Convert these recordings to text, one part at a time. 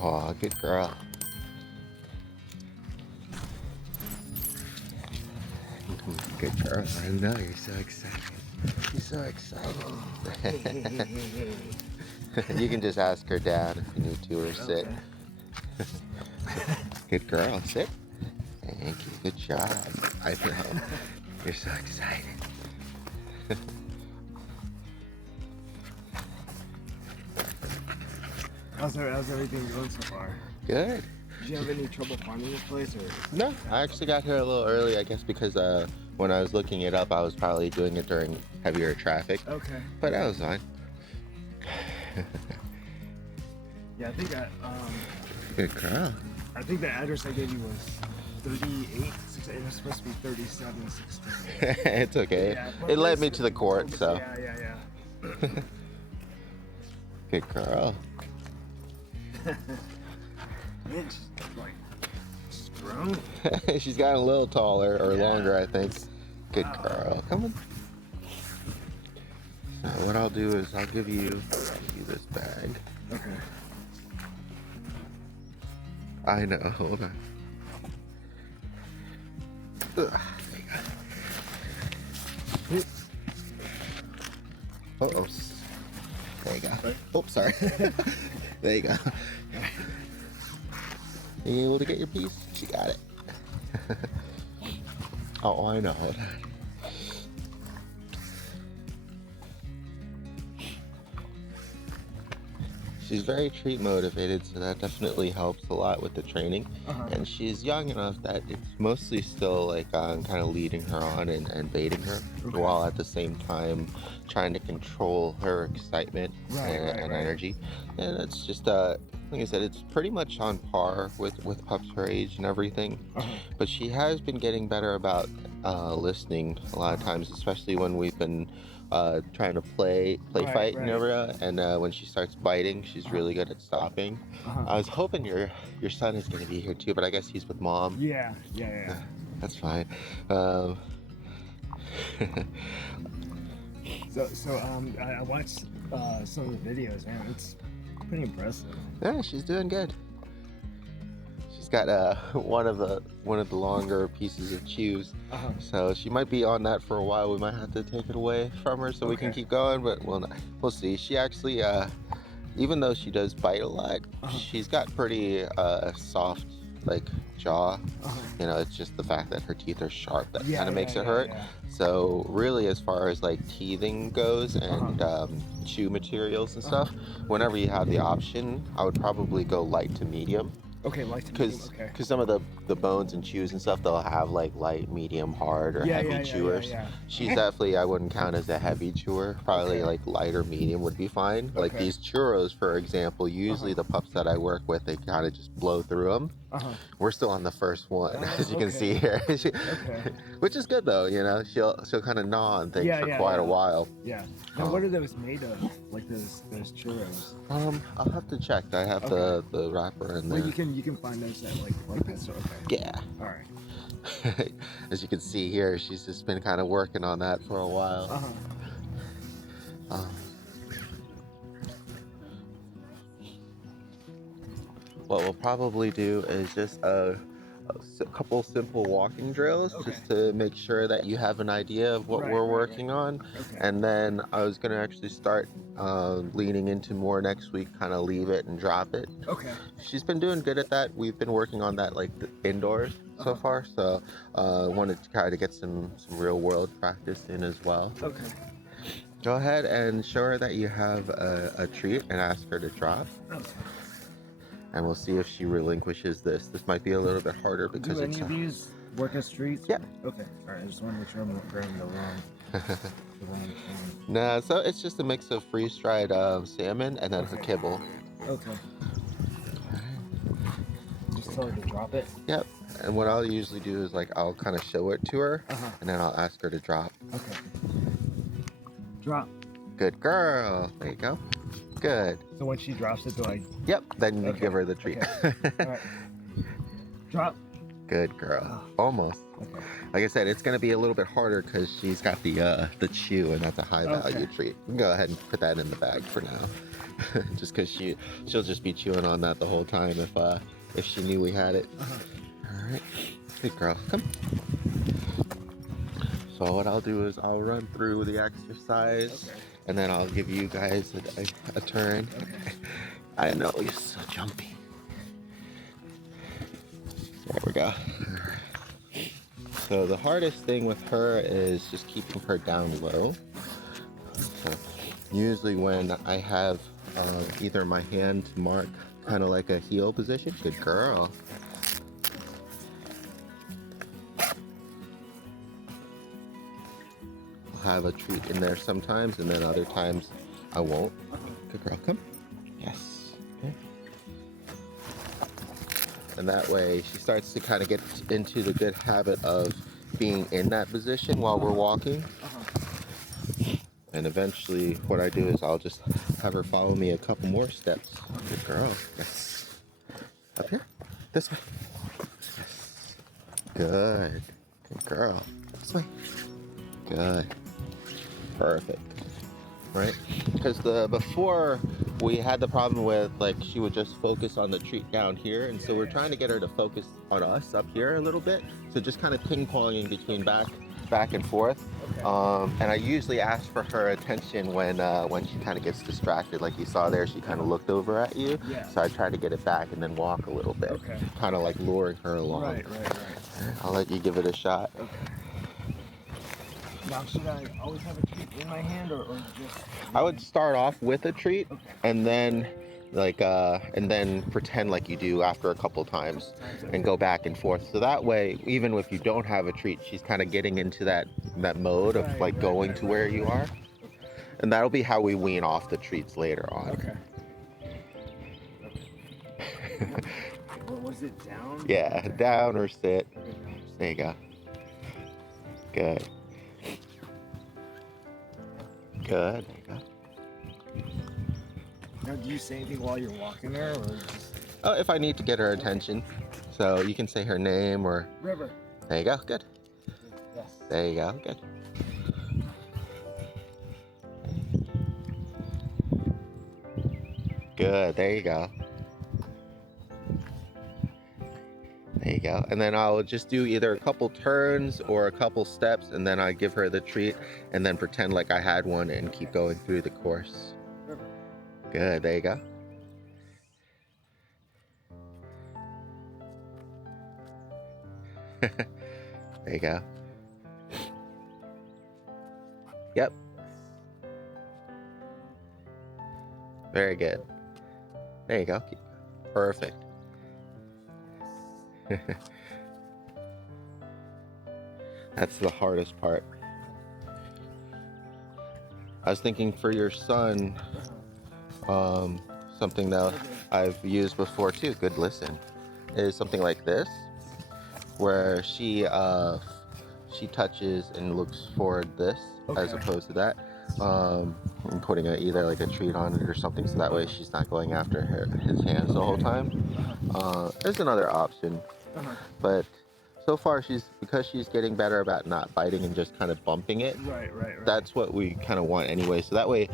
Oh, good girl. Good girl. I know, you're so excited. You're so excited. You can just ask her down if you need to, or sit. Okay. Good girl, sit. Thank you, good job. I know. You're so excited. How's everything going so far? Good. Did you have any trouble finding this place, or? No, I actually got here a little early, I guess because when I was looking it up, I was probably doing it during heavier traffic. Okay. But that was fine. Yeah, I think Good girl. I think the address I gave you was 38. It was supposed to be 3716. It's okay. Yeah, It led me to the court, so. Yeah. Good girl. Man, she's like strong. She's gotten a little taller or Yeah. longer, I think. Good girl. Come on. So what I'll do is I'll give you this bag. Okay. I know. Hold on. Ugh, there you go. Uh-oh. There you go. Oh, sorry. There you go. You able to get your piece? She got it. Oh, I know. Hold on. She's very treat motivated, so that definitely helps a lot with the training. And she's young enough that it's mostly still like kind of leading her on and baiting her, while at the same time trying to control her excitement and energy. And it's just like I said, it's pretty much on par with pups her age and everything. But she has been getting better about listening a lot of times, especially when we've been trying to play fight and everything, and when she starts biting, she's really good at stopping. I was hoping your son is going to be here too, but I guess he's with mom. Yeah. That's fine. I watched some of the videos, man. It's pretty impressive. Yeah, she's doing good. She's got one of the longer pieces of chews, so she might be on that for a while. We might have to take it away from her so we can keep going, but we'll see. She actually, even though she does bite a lot, she's got pretty soft like jaw. You know, it's just the fact that her teeth are sharp that kind of makes it hurt. So really, as far as like teething goes and chew materials and stuff, whenever you have the option, I would probably go light to medium. Okay, light to medium. Okay. Because some of the bones and chews and stuff, they'll have like light, medium, hard, or heavy chewers. She's definitely, I wouldn't count as a heavy chewer. Probably like light or medium would be fine. Like these churros, for example, usually the pups that I work with, they kind of just blow through them. We're still on the first one, as you can see here. Which is good though, you know. She'll kind of gnaw on things for quite a while. Yeah. Now, what are those made of? Like those churros? I'll have to check. I have the wrapper in there. Well, you can find those at like that store. Yeah. All right. As you can see here, she's just been kind of working on that for a while. What we'll probably do is just a couple simple walking drills just to make sure that you have an idea of what we're working on. And then I was going to actually start leaning into more next week, kind of leave it and drop it. She's been doing good at that. We've been working on that like indoors so far, so wanted to try to get some real world practice in as well. Go ahead and show her that you have a treat and ask her to drop. And we'll see if she relinquishes this. This might be a little bit harder because do any of these work as treats? Yeah. Okay. All right. I just want to make sure I'm not grabbing the wrong thing. Nah, so it's just a mix of freeze-dried salmon and then her kibble. Okay. Just tell her to drop it? Yep. And what I'll usually do is like I'll kind of show it to her, and then I'll ask her to drop. Okay. Drop. Good girl. There you go. Good. So when she drops it, do I? Yep. Then you give her the treat. All right. Drop. Good girl. Almost. Like I said, it's going to be a little bit harder because she's got the chew, and that's a high value treat. We can go ahead and put that in the bag for now. just because she'll just be chewing on that the whole time if she knew we had it. All right, good girl, come. So what I'll do is I'll run through the exercise, and then I'll give you guys a turn. I know, you're so jumpy. There we go. So the hardest thing with her is just keeping her down low. So usually when I have either my hand to mark kind of like a heel position, good girl. I'll have a treat in there sometimes, and then other times I won't. Good girl, come. Yes. Okay. And that way she starts to kind of get into the good habit of being in that position while we're walking. And eventually what I do is I'll just have her follow me a couple more steps. Good girl. Yes. Up here. This way. Yes. Good. Good girl. This way. Good. Perfect. Right? Because before we had the problem with, like, she would just focus on the treat down here, and so we're trying to get her to focus on us up here a little bit. So just kind of ping-ponging between back and forth. And I usually ask for her attention when she kind of gets distracted. Like you saw there, she kind of looked over at you. So I try to get it back and then walk a little bit. Kind of like luring her along. Right. I'll let you give it a shot. Now, should I always have a treat in my hand, or just? I would start off with a treat, and then and then pretend like you do after a couple times, and go back and forth. So that way, even if you don't have a treat, she's kind of getting into that mode of going to where you are, and that'll be how we wean off the treats later on. What was it, down? Yeah, down or sit. There you go. Good. Good. There you go. Now, do you say anything while you're walking there, or just... Oh, if I need to get her attention. So you can say her name or... River. There you go. Good. Yes. There you go. Good. Good. There you go. There you go. And then I'll just do either a couple turns or a couple steps, and then I give her the treat and then pretend like I had one and keep going through the course. Good. There you go. There you go. Yep. Very good. There you go. Perfect. That's the hardest part. I was thinking for your son, something that I've used before too, good listen, is something like this, where she touches and looks for this as opposed to that. I'm putting either like a treat on it or something, so that way she's not going after his hands the whole time. There's another option, but so far because she's getting better about not biting and just kind of bumping it. Right. That's what we kind of want anyway. So that way,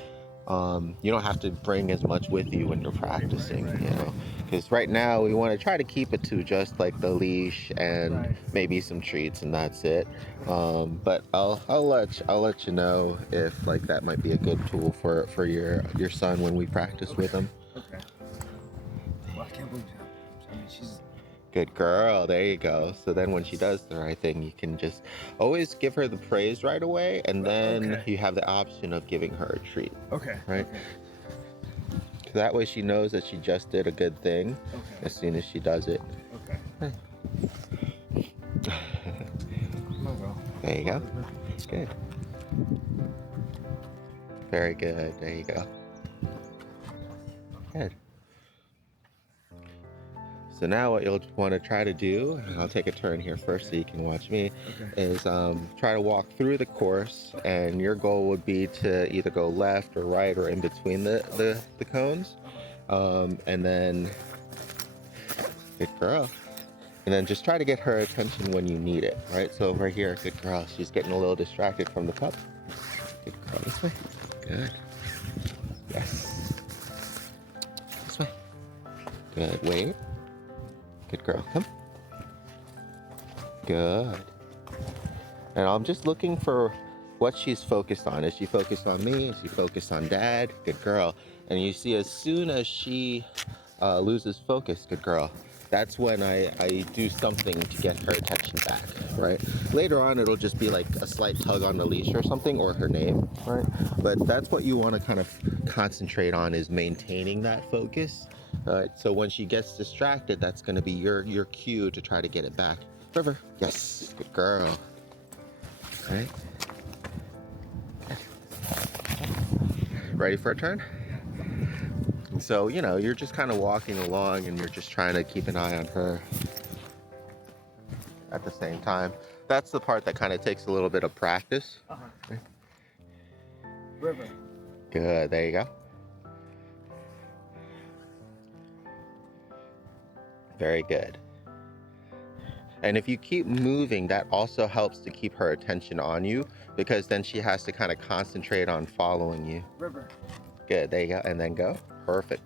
you don't have to bring as much with you when you're practicing, you know. Because right now we want to try to keep it to just like the leash and maybe some treats, and that's it. But I'll let you know if like that might be a good tool for your son when we practice with him. Okay. Well, I can't believe that. I mean, she's... Good girl. There you go. So then when she does the right thing, you can just always give her the praise right away, and then you have the option of giving her a treat. Okay. Right? So that way she knows that she just did a good thing as soon as she does it. Okay. There you go. Good. Very good. There you go. Good. So now what you'll want to try to do, and I'll take a turn here first so you can watch me, is try to walk through the course, and your goal would be to either go left or right or in between the cones. And then, good girl. And then just try to get her attention when you need it, right? So over here, good girl. She's getting a little distracted from the pup. Good girl, this way. Good. Yes. Good, wait. Good girl, come. Good. And I'm just looking for what she's focused on. Is she focused on me? Is she focused on dad? Good girl. And you see, as soon as she loses focus, good girl, that's when I do something to get her attention back, right? Later on, it'll just be like a slight tug on the leash or something, or her name, right? But that's what you want to kind of concentrate on, is maintaining that focus. So when she gets distracted, that's going to be your cue to try to get it back. River, yes, good girl. Right? Ready for a turn? So, you know, you're just kind of walking along and you're just trying to keep an eye on her at the same time. That's the part that kind of takes a little bit of practice. Uh-huh. River. Good, there you go. Very good. And if you keep moving, that also helps to keep her attention on you, because then she has to kind of concentrate on following you. River. Good, there you go, and then go. Perfect.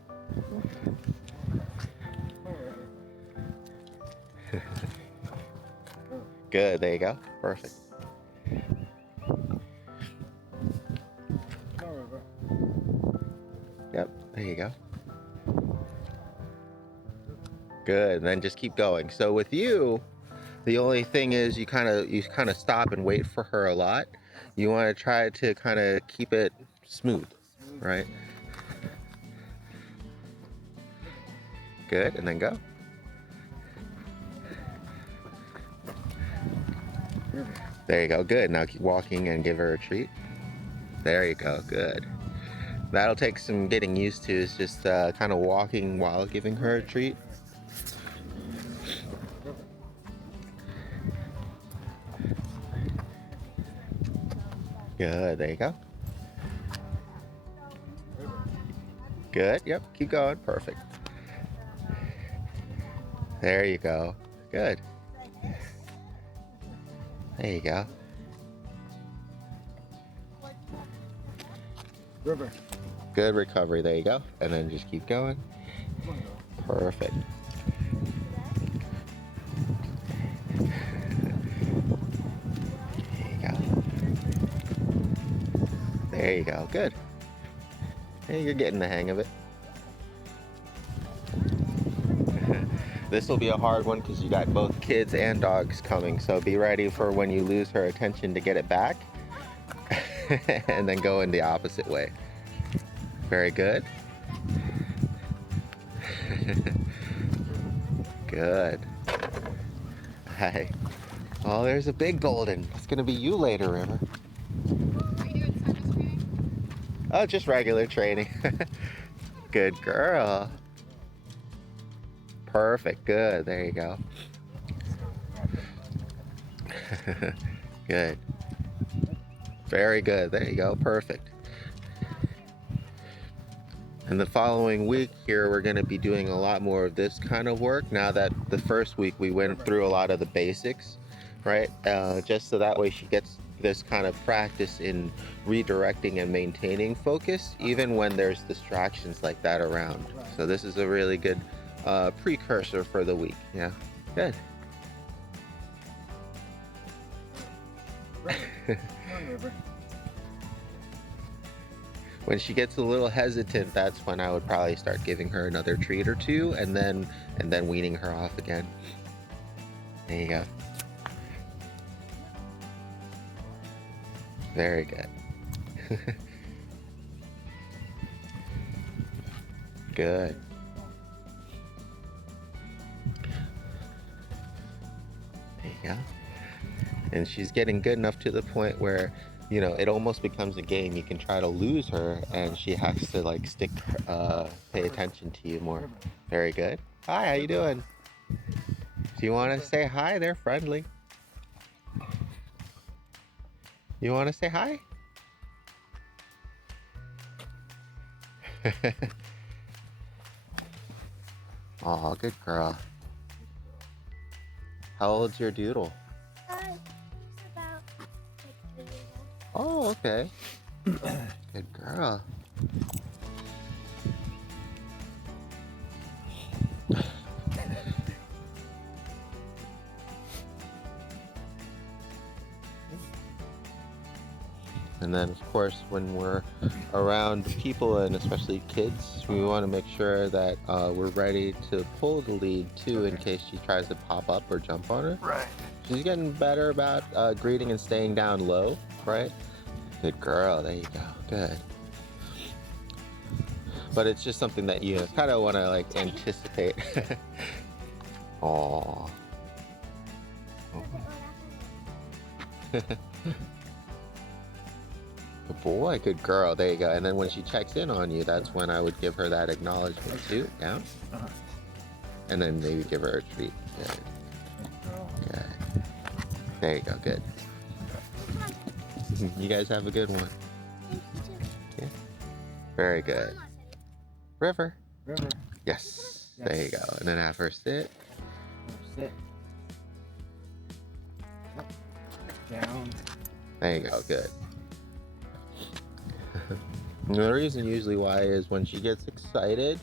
Good, there you go. Perfect. Yep, there you go. Good, and then just keep going. So with you, the only thing is you kind of stop and wait for her a lot. You want to try to kind of keep it smooth, right? Good, and then go. There you go, good. Now keep walking and give her a treat. There you go, good. That'll take some getting used to, is just kind of walking while giving her a treat. Good, there you go. Good, yep, keep going, perfect. There you go, good. There you go. River. Good recovery, there you go. And then just keep going. Perfect. There you go, good. Hey, you're getting the hang of it. This will be a hard one because you got both kids and dogs coming, so be ready for when you lose her attention to get it back and then go in the opposite way. Very good. Good. Hi. Oh, there's a big golden. It's gonna be you later, River. Are you doing service training? Oh, just regular training. Good girl. Perfect, good, there you go. Good. Very good, there you go, perfect. And the following week here, we're gonna be doing a lot more of this kind of work, now that the first week we went through a lot of the basics, right? Just so that way she gets this kind of practice in redirecting and maintaining focus, even when there's distractions like that around. So this is a really good precursor for the week. Yeah, good. When she gets a little hesitant, that's when I would probably start giving her another treat or two, and then weaning her off again. There you go. Very good. Good. There you go. And she's getting good enough to the point where, you know, it almost becomes a game. You can try to lose her and she has to like pay attention to you more. Very good. Hi, how you doing? Do you want to say hi? They're friendly. You want to say hi? Oh, good girl. How old's your doodle? She's about like 3 years old. Oh, okay. Good girl. And then, of course, when we're around people and especially kids, we want to make sure that we're ready to pull the lead too in case she tries to pop up or jump on her. Right. She's getting better about greeting and staying down low, right? Good girl, there you go, good. But it's just something that you kind of want to like anticipate. Aww. Good boy, good girl, there you go. And then when she checks in on you, that's when I would give her that acknowledgement too, yeah? And then maybe give her a treat. Good. Good. There you go, good. You guys have a good one. Yeah. Very good. River. River. Yes. There you go. And then have her sit. Sit. Down. There you go, good. The reason usually why is when she gets excited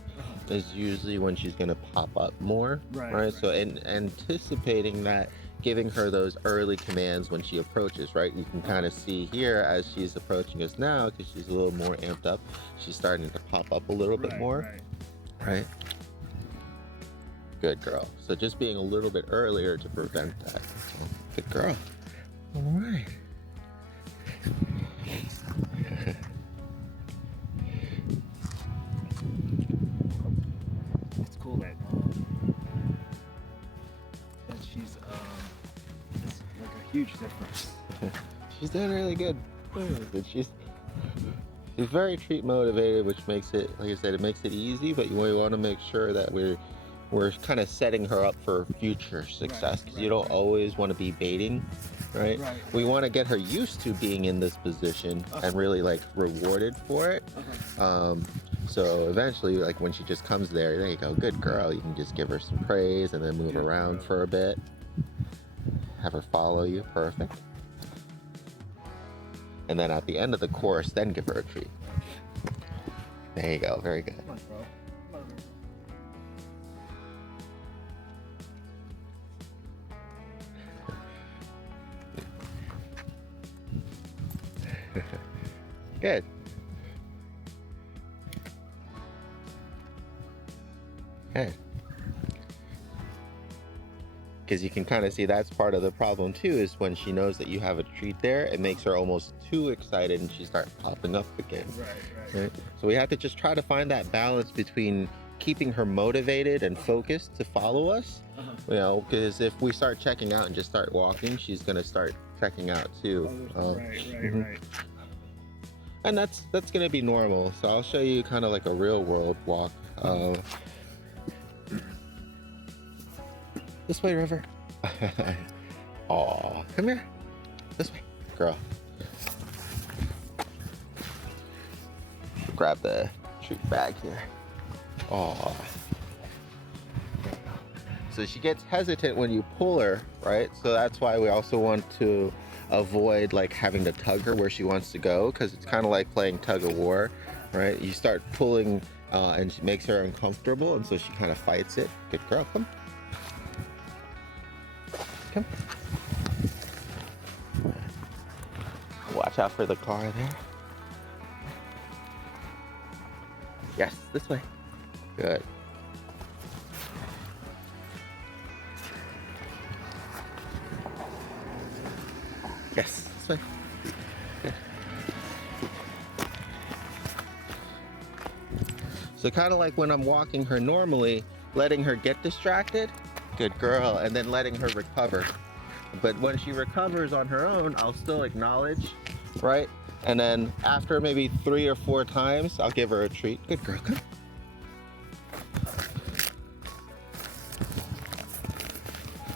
is usually when she's gonna pop up more, right? So anticipating that, giving her those early commands when she approaches, right? You can kind of see here as she's approaching us now, because she's a little more amped up, she's starting to pop up a little bit more, right? Good girl. So just being a little bit earlier to prevent that. Good girl. All right. It's cool that she's it's like a huge difference. She's doing really good. She's very treat motivated, which makes it, like I said, it makes it easy, but we want to make sure that we're kind of setting her up for future success, because you don't always want to be baiting, right? We want to get her used to being in this position and really like rewarded for it. So eventually, like when she just comes there you go, good girl, you can just give her some praise and then move around for a bit, have her follow you. Perfect. And then at the end of the course, then give her a treat. There you go, very good. Come on, bro. Come on, Good. Good. Because you can kind of see that's part of the problem too, is when she knows that you have a treat there, it makes her almost too excited and she starts popping up again. Right? So we have to just try to find that balance between keeping her motivated and focused to follow us, you know, because if we start checking out and just start walking, she's going to start checking out too. Right. And that's going to be normal. So I'll show you kind of like a real world walk. This way, River. Aw, come here. This way, girl. Grab the treat bag here. Aw. So she gets hesitant when you pull her, right? So that's why we also want to avoid like having to tug her where she wants to go, because it's kind of like playing tug of war, right? You start pulling and she makes her uncomfortable, and so she kind of fights it. Good girl, come. Come. Watch out for the car there. Yes, this way. Good. Yes, this way. Good. So kind of like when I'm walking her normally, letting her get distracted. Good girl, and then letting her recover. But when she recovers on her own, I'll still acknowledge, right? And then after maybe 3 or 4 times, I'll give her a treat. Good girl, come.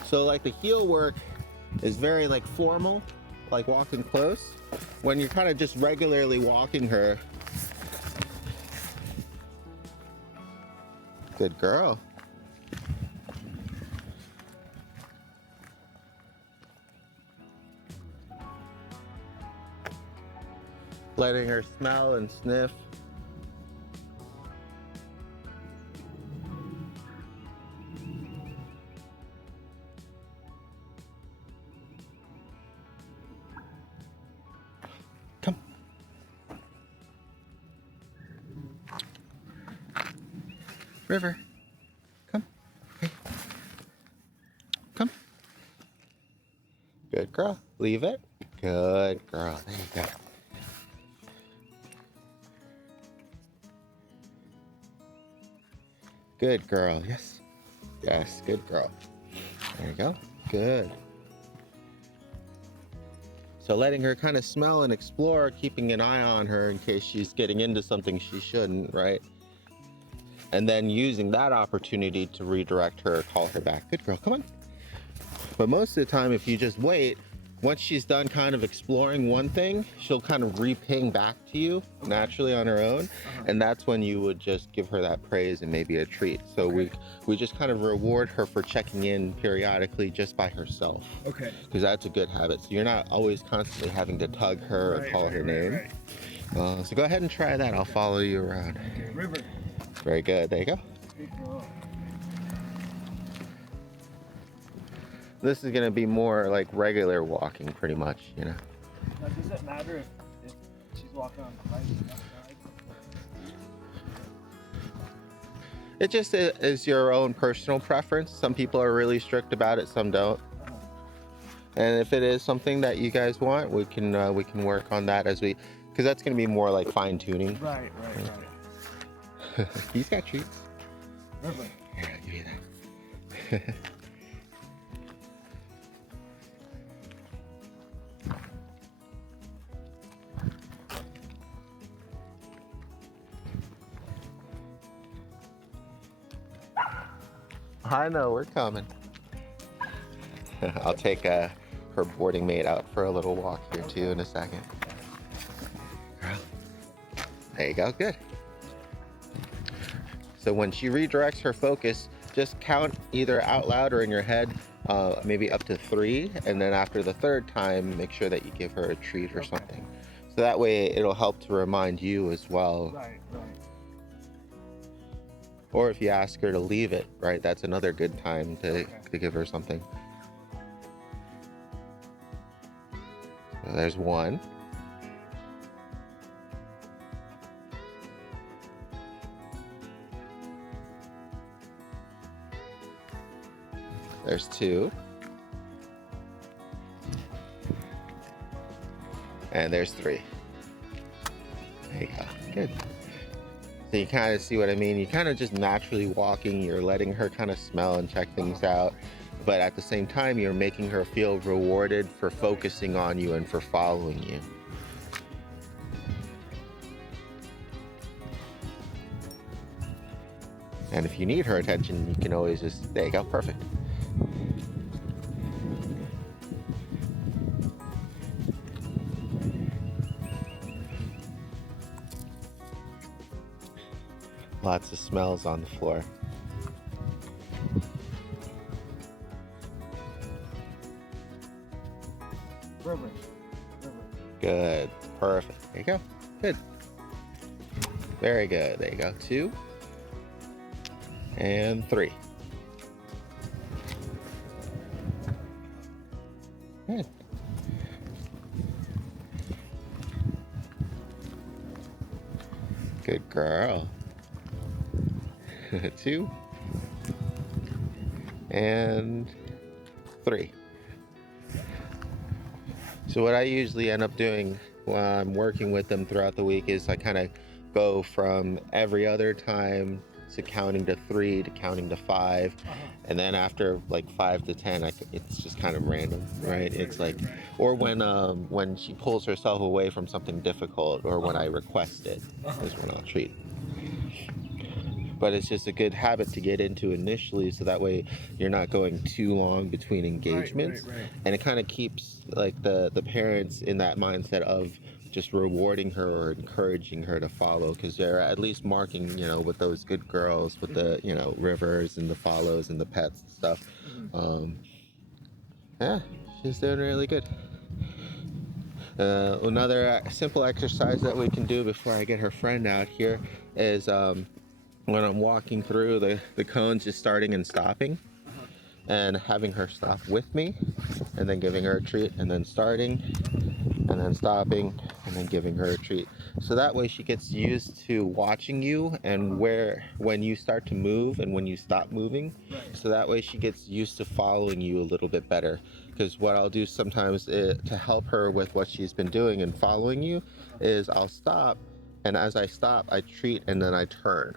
So like the heel work is very like formal, like walking close. When you're kind of just regularly walking her. Good girl. Letting her smell and sniff. Come. River. Come. Hey. Come. Good girl. Leave it. Good girl. There you go. Good girl. Yes. Yes. Good girl. There you go. Good. So letting her kind of smell and explore, keeping an eye on her in case she's getting into something she shouldn't, right? And then using that opportunity to redirect her or call her back. Good girl, come on. But most of the time, if you just wait, once she's done kind of exploring one thing, she'll kind of re-ping back to you naturally on her own. And that's when you would just give her that praise and maybe a treat. So we just kind of reward her for checking in periodically just by herself. Okay. Because that's a good habit. So you're not always constantly having to tug her or call her name. Right. So go ahead and try that. I'll follow you around. Okay, River. Very good. There you go. Good girl. This is going to be more like regular walking, pretty much, you know. Now, does it matter if she's walking on the right or left side? It just is your own personal preference. Some people are really strict about it, some don't. And if it is something that you guys want, we can work on that as because that's going to be more like fine tuning. Right. He's got treats. River. Here, I'll give you that. I know, we're coming. I'll take her boarding mate out for a little walk here too in a second. There you go, good. So when she redirects her focus, just count either out loud or in your head, maybe up to 3, and then after the 3rd time, make sure that you give her a treat or something. So that way it'll help to remind you as well. Right. Or if you ask her to leave it, right, that's another good time to give her something. So there's 1. There's 2. And there's 3. There you go. Good. So you kind of see what I mean? You're kind of just naturally walking. You're letting her kind of smell and check things out. But at the same time, you're making her feel rewarded for focusing on you and for following you. And if you need her attention, you can always just, there you go, perfect. Lots of smells on the floor. River. Good, perfect. There you go, good. Very good, there you go. 2 and 3. Good. Good girl. 2 and 3. So what I usually end up doing while I'm working with them throughout the week is I kind of go from every other time to counting to 3 to counting to 5, and then after like 5 to 10, it's just kind of random, right? It's like, or when she pulls herself away from something difficult, or when I request it, is when I'll treat. But it's just a good habit to get into initially, so that way you're not going too long between engagements. Right. And it kind of keeps like the parents in that mindset of just rewarding her or encouraging her to follow, because they're at least marking, with those good girls, with the, Rivers and the follows and the pets and stuff. Yeah, she's doing really good. Another simple exercise that we can do before I get her friend out here is when I'm walking through the cones, just starting and stopping, and having her stop with me, and then giving her a treat, and then starting, and then stopping, and then giving her a treat. So that way she gets used to watching you and when you start to move and when you stop moving. Right. So that way she gets used to following you a little bit better. Because what I'll do sometimes to help her with what she's been doing and following you is I'll stop, and as I stop, I treat and then I turn.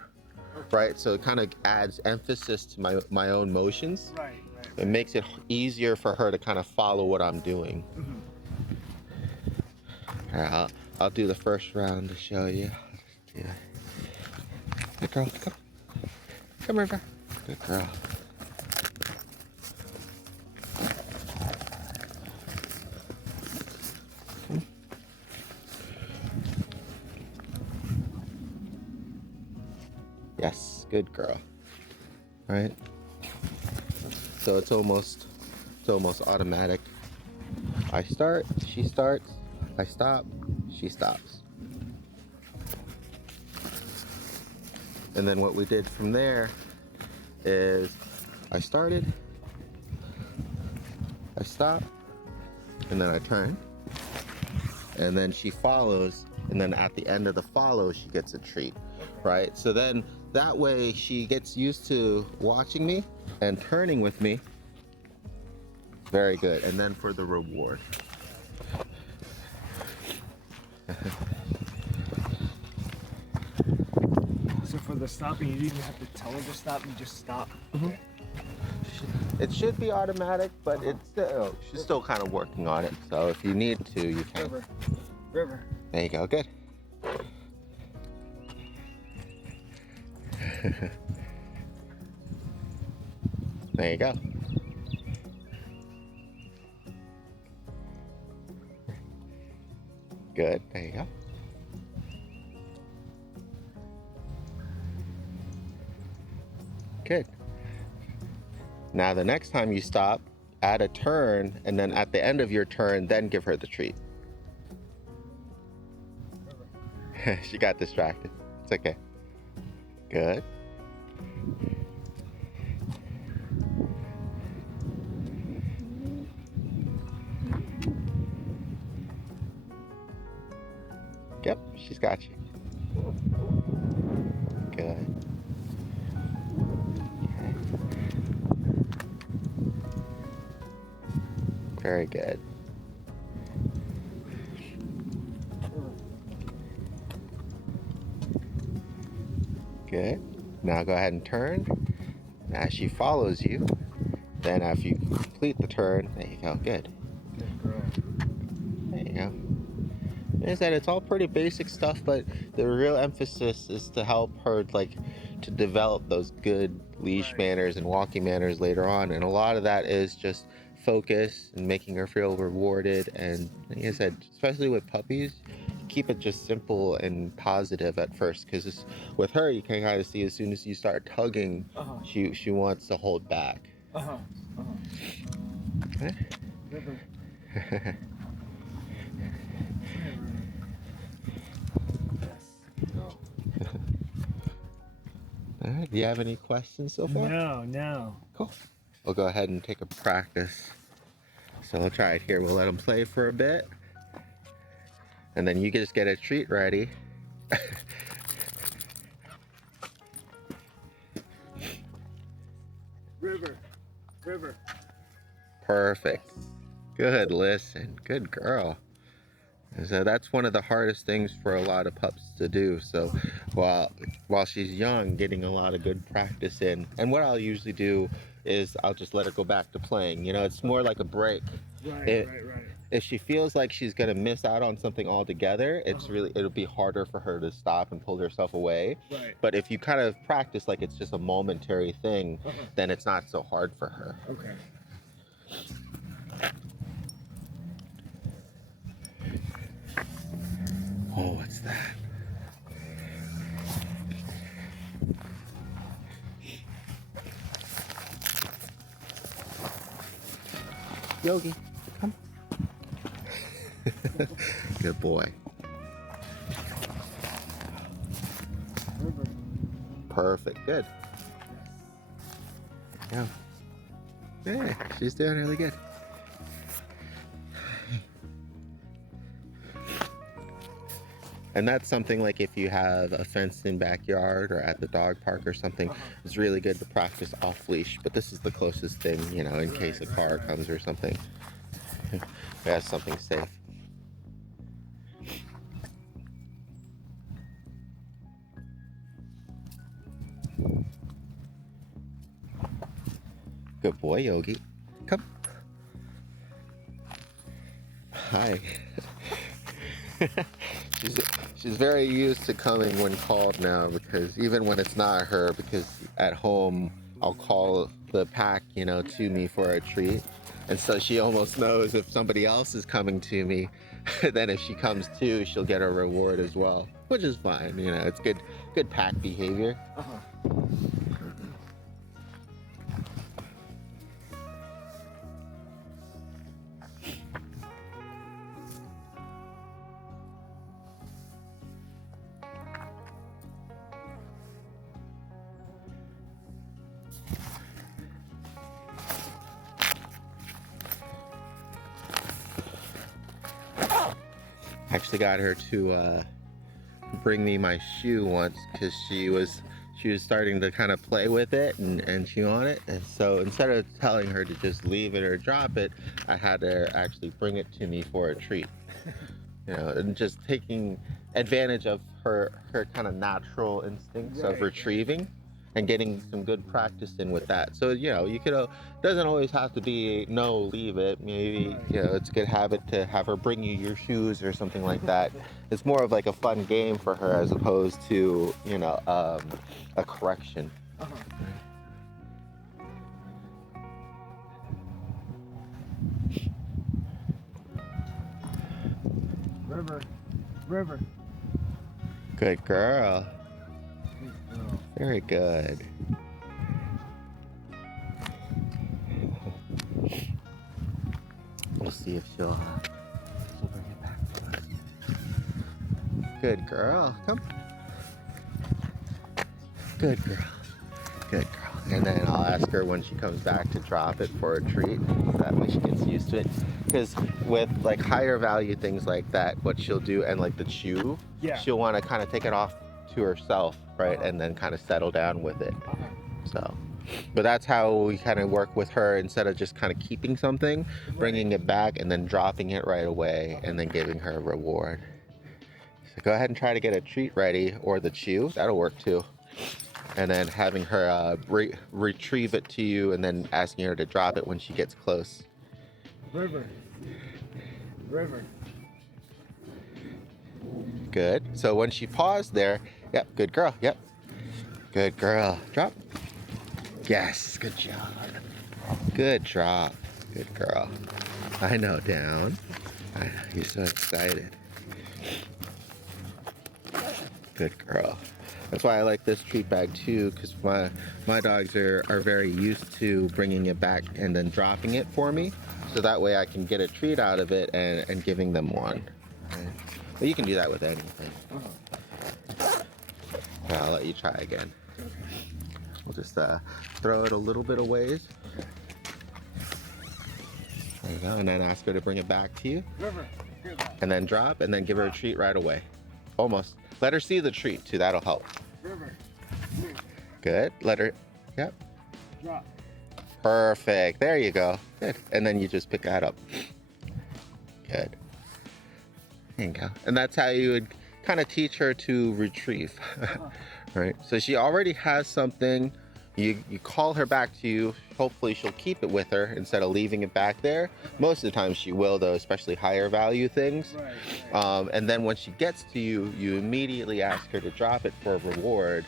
Right? So it kind of adds emphasis to my own motions. Right. It makes it easier for her to kind of follow what I'm doing. All right, I'll do the first round to show you. Yeah. Good girl, come. Come, River. Good girl. Come. Yes, good girl. All right. So it's almost automatic. I start, she starts, I stop, she stops. And then what we did from there is I started, I stop, and then I turn. And then she follows, and then at the end of the follow, she gets a treat, right? So then that way she gets used to watching me and turning with me. Very good. And then for the reward. So for the stopping, you didn't even have to tell her to stop. You just stop. Okay. It should be automatic, but she's still kind of working on it. So if you need to, you can. River. There you go. Good. There you go. Good. There you go. Good. Now the next time you stop, add a turn, and then at the end of your turn, then give her the treat. She got distracted. It's okay. Good. Yep, she's got you. Good. Okay. Very good. Good. Now go ahead and turn. Now she follows you. Then after you complete the turn, there you go. Good. Good girl. There you go. Like I said, it's all pretty basic stuff, but the real emphasis is to help her to develop those good leash manners and walking manners later on. And a lot of that is just focus and making her feel rewarded. And like I said, especially with puppies, keep it just simple and positive at first, because with her you can kind of see as soon as you start tugging, she wants to hold back. Okay. All right, do you have any questions so far? No. Cool. We'll go ahead and take a practice. So we'll try it here. We'll let them play for a bit. And then you can just get a treat ready. River. Perfect. Good, listen. Good girl. So that's one of the hardest things for a lot of pups to do. So while she's young, getting a lot of good practice in. And what I'll usually do is I'll just let her go back to playing. You know, it's more like a break. Right. If she feels like she's gonna miss out on something altogether, it'll be harder for her to stop and pull herself away. Right. But if you kind of practice like it's just a momentary thing, then it's not so hard for her. Okay. Oh, what's that? Yogi, come. Good boy. River. Perfect. Good. Yeah. Yeah, she's doing really good. And that's something like if you have a fenced-in backyard or at the dog park or something, it's really good to practice off leash. But this is the closest thing, you know, in case a car comes or something. Yeah, something safe. Good boy, Yogi. Come. Hi. she's very used to coming when called now, because even when it's not her, because at home I'll call the pack, you know, to me for a treat. And so she almost knows if somebody else is coming to me, then if she comes too, she'll get a reward as well, which is fine. You know, it's good pack behavior. Actually got her to bring me my shoe once, because she was starting to kind of play with it and chew on it. And so instead of telling her to just leave it or drop it, I had her actually bring it to me for a treat. You know, and just taking advantage of her kind of natural instincts of retrieving and getting some good practice in with that. So, you know, you could, doesn't always have to be no, leave it. Maybe, you know, it's a good habit to have her bring you your shoes or something like that. It's more of like a fun game for her as opposed to, you know, a correction. River. Good girl. Very good. We'll see if she'll bring it back to us. Good girl. Come. Good girl. Good girl. And then I'll ask her when she comes back to drop it for a treat. That way she gets used to it. Because with like higher value things like that, what she'll do, and like the chew, she'll want to kind of take it off to herself, right? And then kind of settle down with it. So, but that's how we kind of work with her, instead of just kind of keeping something, bringing it back and then dropping it right away and then giving her a reward. So go ahead and try to get a treat ready, or the chew, that'll work too. And then having her retrieve it to you and then asking her to drop it when she gets close. River. Good. So when she paused there, yep, good girl, yep. Good girl. Drop. Yes, good job. Good drop. Good girl. I know, down. I know, you're so excited. Good girl. That's why I like this treat bag too, because my dogs are very used to bringing it back and then dropping it for me. So that way I can get a treat out of it and giving them one. Right? But you can do that with anything. I'll let you try again. We'll just throw it a little bit of ways. There you go, and then ask her to bring it back to you. And then drop, and then give her a treat right away. Almost. Let her see the treat too, that'll help. Good, let her, yep. Drop. Perfect, there you go. Good, and then you just pick that up. Good. There you go. And that's how you would kind of teach her to retrieve, right? So she already has something, you call her back to you, hopefully she'll keep it with her instead of leaving it back there. Most of the time she will though, especially higher value things. And then when she gets to you, you immediately ask her to drop it for a reward.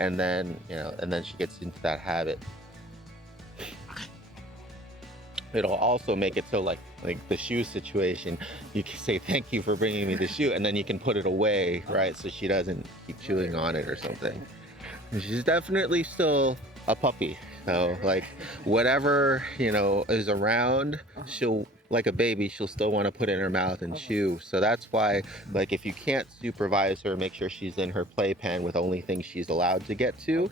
And then, you know, and then she gets into that habit. It'll also make it so like the shoe situation, you can say thank you for bringing me the shoe, and then you can put it away, right? So she doesn't keep chewing on it or something. And she's definitely still a puppy. So like whatever, you know, is around, she'll, like a baby, she'll still want to put it in her mouth and chew. So that's why, like, if you can't supervise her, make sure she's in her playpen with only things she's allowed to get to.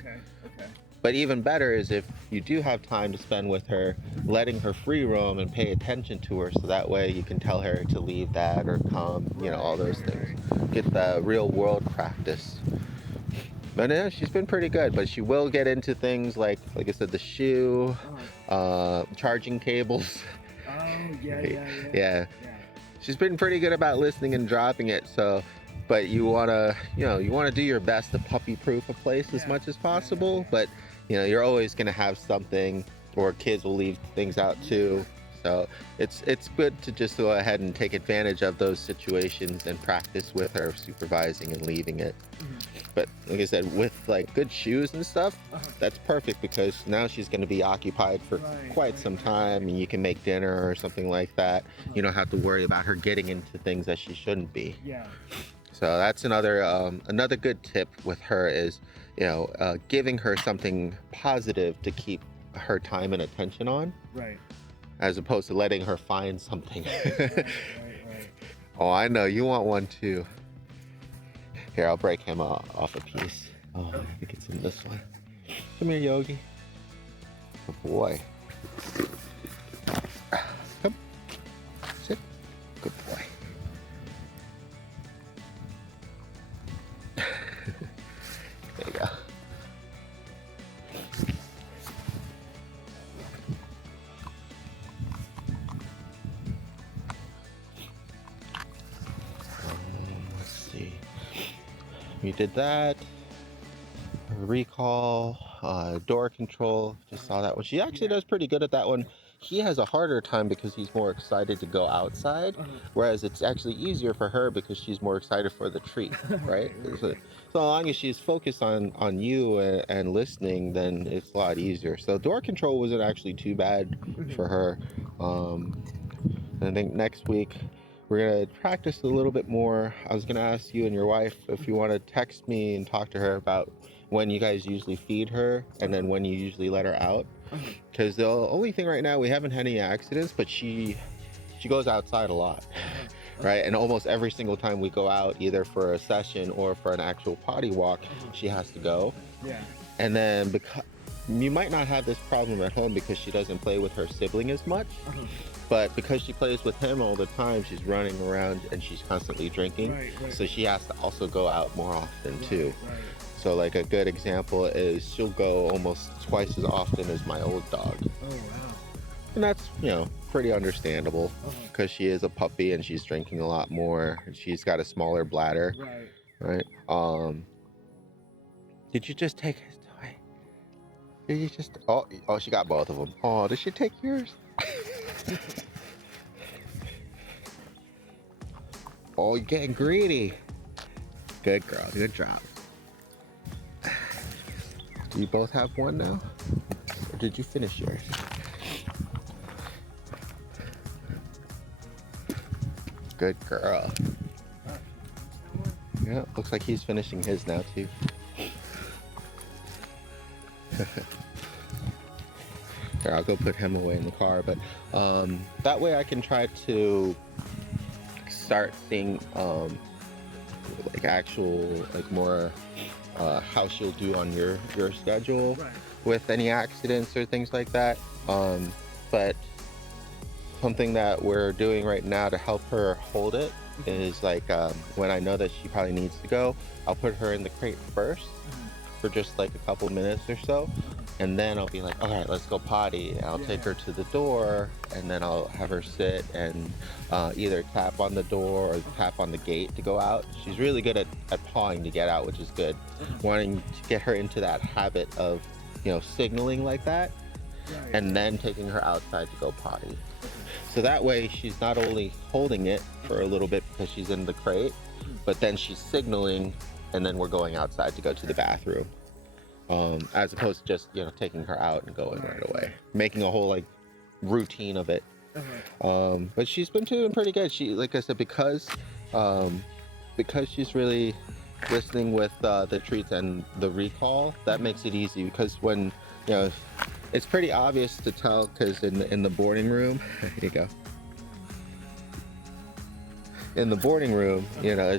But even better is if you do have time to spend with her, letting her free roam and pay attention to her, so that way you can tell her to leave that or come, you know, all those things. Get the real world practice. But yeah, she's been pretty good, but she will get into things like I said, the shoe, charging cables. Yeah. She's been pretty good about listening and dropping it, so, but you want to, you know, you want to do your best to puppy-proof a place as much as possible, but, you know, you're always going to have something, or kids will leave things out too. So it's good to just go ahead and take advantage of those situations and practice with her, supervising and leaving it. But like I said, with like good shoes and stuff, that's perfect, because now she's going to be occupied for quite some time, and you can make dinner or something like that. You don't have to worry about her getting into things that she shouldn't be. So that's another good tip with her is, you know, giving her something positive to keep her time and attention on, as opposed to letting her find something. Oh, I know you want one too. Here, I'll break him off a piece. Oh, I think it's in this one. Come here, Yogi. Good boy. Come. Sit. Good boy. There you go. Let's see. We did that. Recall, door control. Just saw that one. She actually does pretty good at that one. He has a harder time because he's more excited to go outside, whereas it's actually easier for her because she's more excited for the treat, right? So long as she's focused on you and listening, then it's a lot easier. So door control wasn't actually too bad for her. I think next week we're gonna practice a little bit more. I was gonna ask you and your wife if you want to text me and talk to her about when you guys usually feed her and then when you usually let her out. Because the only thing right now, we haven't had any accidents, but she goes outside a lot, right? And almost every single time we go out, either for a session or for an actual potty walk, she has to go. And then because you might not have this problem at home because she doesn't play with her sibling as much, but because she plays with him all the time, she's running around and she's constantly drinking. So she has to also go out more often too. So like a good example is she'll go almost twice as often as my old dog. And that's, you know, pretty understandable because she is a puppy and she's drinking a lot more and she's got a smaller bladder. Right? Did you just take his toy? Did you just, oh, she got both of them. Oh, did she take yours? Oh, you're getting greedy. Good girl, good job. Do you both have one now? Or did you finish yours? Good girl. Yeah, looks like he's finishing his now too. Here, I'll go put him away in the car, but that way I can try to start seeing like actual, like more how she'll do on your schedule with any accidents or things like that. But something that we're doing right now to help her hold it is like when I know that she probably needs to go, I'll put her in the crate first for just like a couple minutes or so, and then I'll be like, all right, let's go potty. I'll take her to the door, and then I'll have her sit and either tap on the door or tap on the gate to go out. She's really good at pawing to get out, which is good. Wanting to get her into that habit of, you know, signaling like that, and then taking her outside to go potty. So that way she's not only holding it for a little bit because she's in the crate, but then she's signaling, and then we're going outside to go to the bathroom. As opposed to just, you know, taking her out and going right away, making a whole like routine of it. But she's been doing pretty good. She, like I said, because she's really listening with the treats and the recall, that makes it easy. Because when, you know, it's pretty obvious to tell, because in the boarding room, here you go. In the boarding room, you know,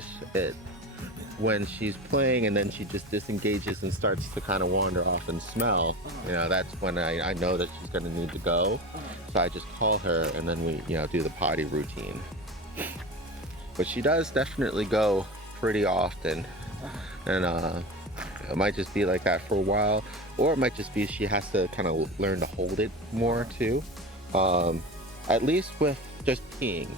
when she's playing and then she just disengages and starts to kind of wander off and smell, you know, that's when I know that she's going to need to go. So I just call her and then we, you know, do the potty routine. But she does definitely go pretty often, and it might just be like that for a while, or it might just be she has to kind of learn to hold it more too. At least with just peeing.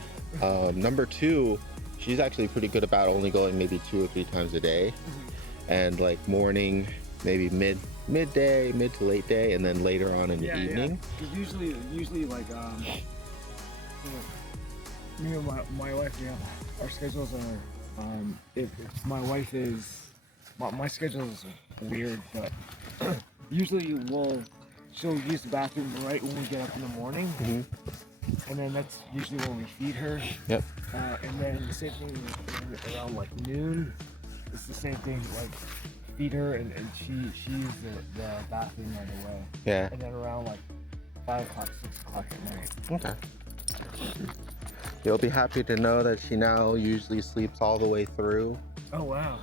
Number two, she's actually pretty good about only going maybe 2 or 3 times a day, and like morning, maybe midday, mid to late day, and then later on in the evening. Because usually like me and my wife, yeah, our schedules are if my wife is my schedule is weird, but usually she'll use the bathroom right when we get up in the morning. And then that's usually when we feed her. Yep. And then the same thing around like noon. It's the same thing, like feed her and she uses the bathroom right away. Yeah. And then around like 5 o'clock, 6 o'clock at night. Okay. You'll be happy to know that she now usually sleeps all the way through. Oh wow.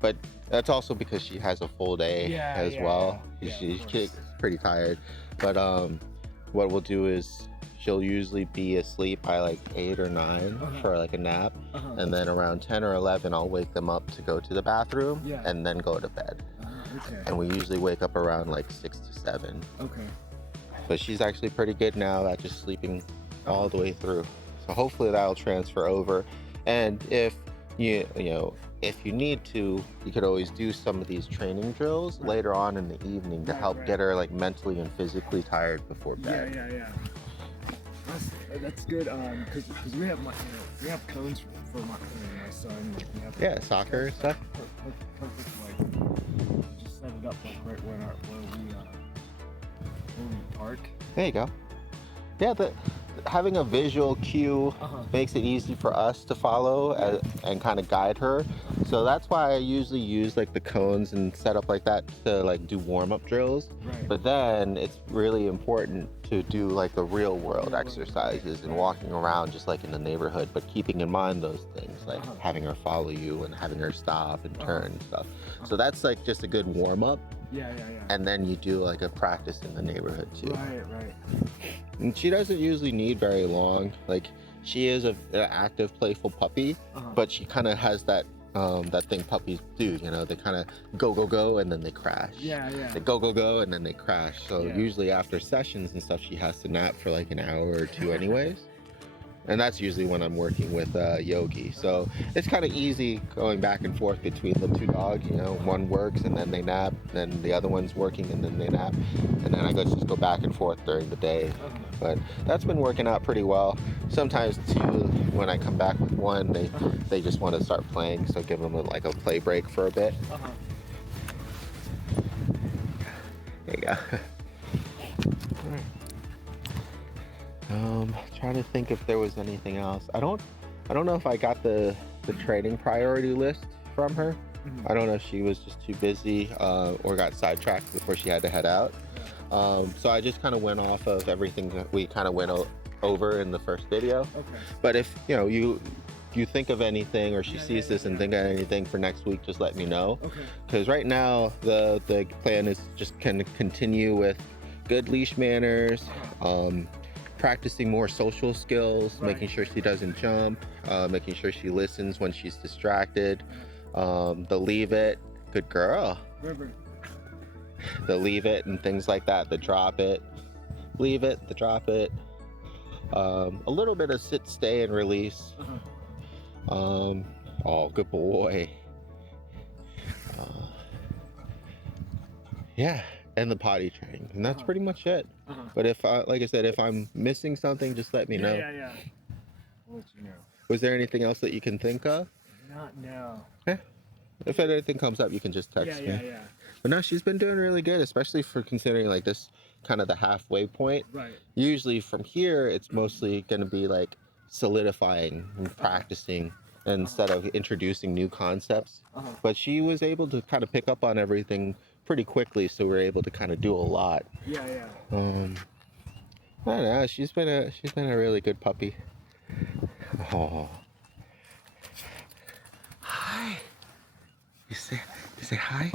But that's also because she has a full day as well. She's pretty tired. But what we'll do is she'll usually be asleep by like 8 or 9 for like a nap, and then around 10 or 11 I'll wake them up to go to the bathroom and then go to bed. Okay. And we usually wake up around like 6 to 7. Okay. But she's actually pretty good now at just sleeping all the way through. So hopefully that'll transfer over. And if you need to, you could always do some of these training drills later on in the evening to help get her like mentally and physically tired before bed. Yeah. That's good. Because we have cones for my son. Like we have Soccer and stuff. Perfect. Like just set it up like right where we park. There you go. Yeah, having a visual cue makes it easy for us to follow and kind of guide her. So that's why I usually use like the cones and set up like that to like do warm-up drills. Right. But then it's really important to do like the real world exercises and walking around just like in the neighborhood, but keeping in mind those things like having her follow you and having her stop and turn and stuff. So that's like just a good warm-up. Yeah. And then you do like a practice in the neighborhood too. Right. And she doesn't usually need very long. Like she is an active, playful puppy, but she kind of has that thing puppies do. You know, they kind of go, and then they crash. Yeah. They go, and then they crash. So usually after sessions and stuff, she has to nap for like an hour or 2 anyways. And that's usually when I'm working with Yogi. So it's kind of easy going back and forth between the 2 dogs. You know, one works and then they nap, then the other one's working and then they nap, and then I just go back and forth during the day. But that's been working out pretty well. Sometimes too, when I come back with one, they just want to start playing, so give them like a play break for a bit. There you go. Trying to think if there was anything else. I don't know if I got the training priority list from her. I don't know if she was just too busy or got sidetracked before she had to head out. So I just kind of went off of everything that we kind of went over in the first video. Okay. But if you think of anything, or she sees this and think of anything for next week, just let me know. Okay. Because right now the plan is just kind of continue with good leash manners, practicing more social skills, making sure she doesn't jump, making sure she listens when she's distracted, the leave it, good girl. The leave it and things like that, the drop it, leave it, the drop it, a little bit of sit, stay, and release. Oh, good boy. Yeah, and the potty training, and that's pretty much it. But if like I said, if I'm missing something, just let me know. Yeah. I'll let you know. Was there anything else that you can think of? Not now. Yeah. If anything comes up, you can just text me. Yeah. But no, she's been doing really good, especially for considering like this kind of the halfway point. Right. Usually from here, it's mostly going to be like solidifying and practicing instead of introducing new concepts. But she was able to kind of pick up on everything pretty quickly, so we were able to kind of do a lot. Yeah. I don't know. She's been a really good puppy. Oh. Hi. You say hi?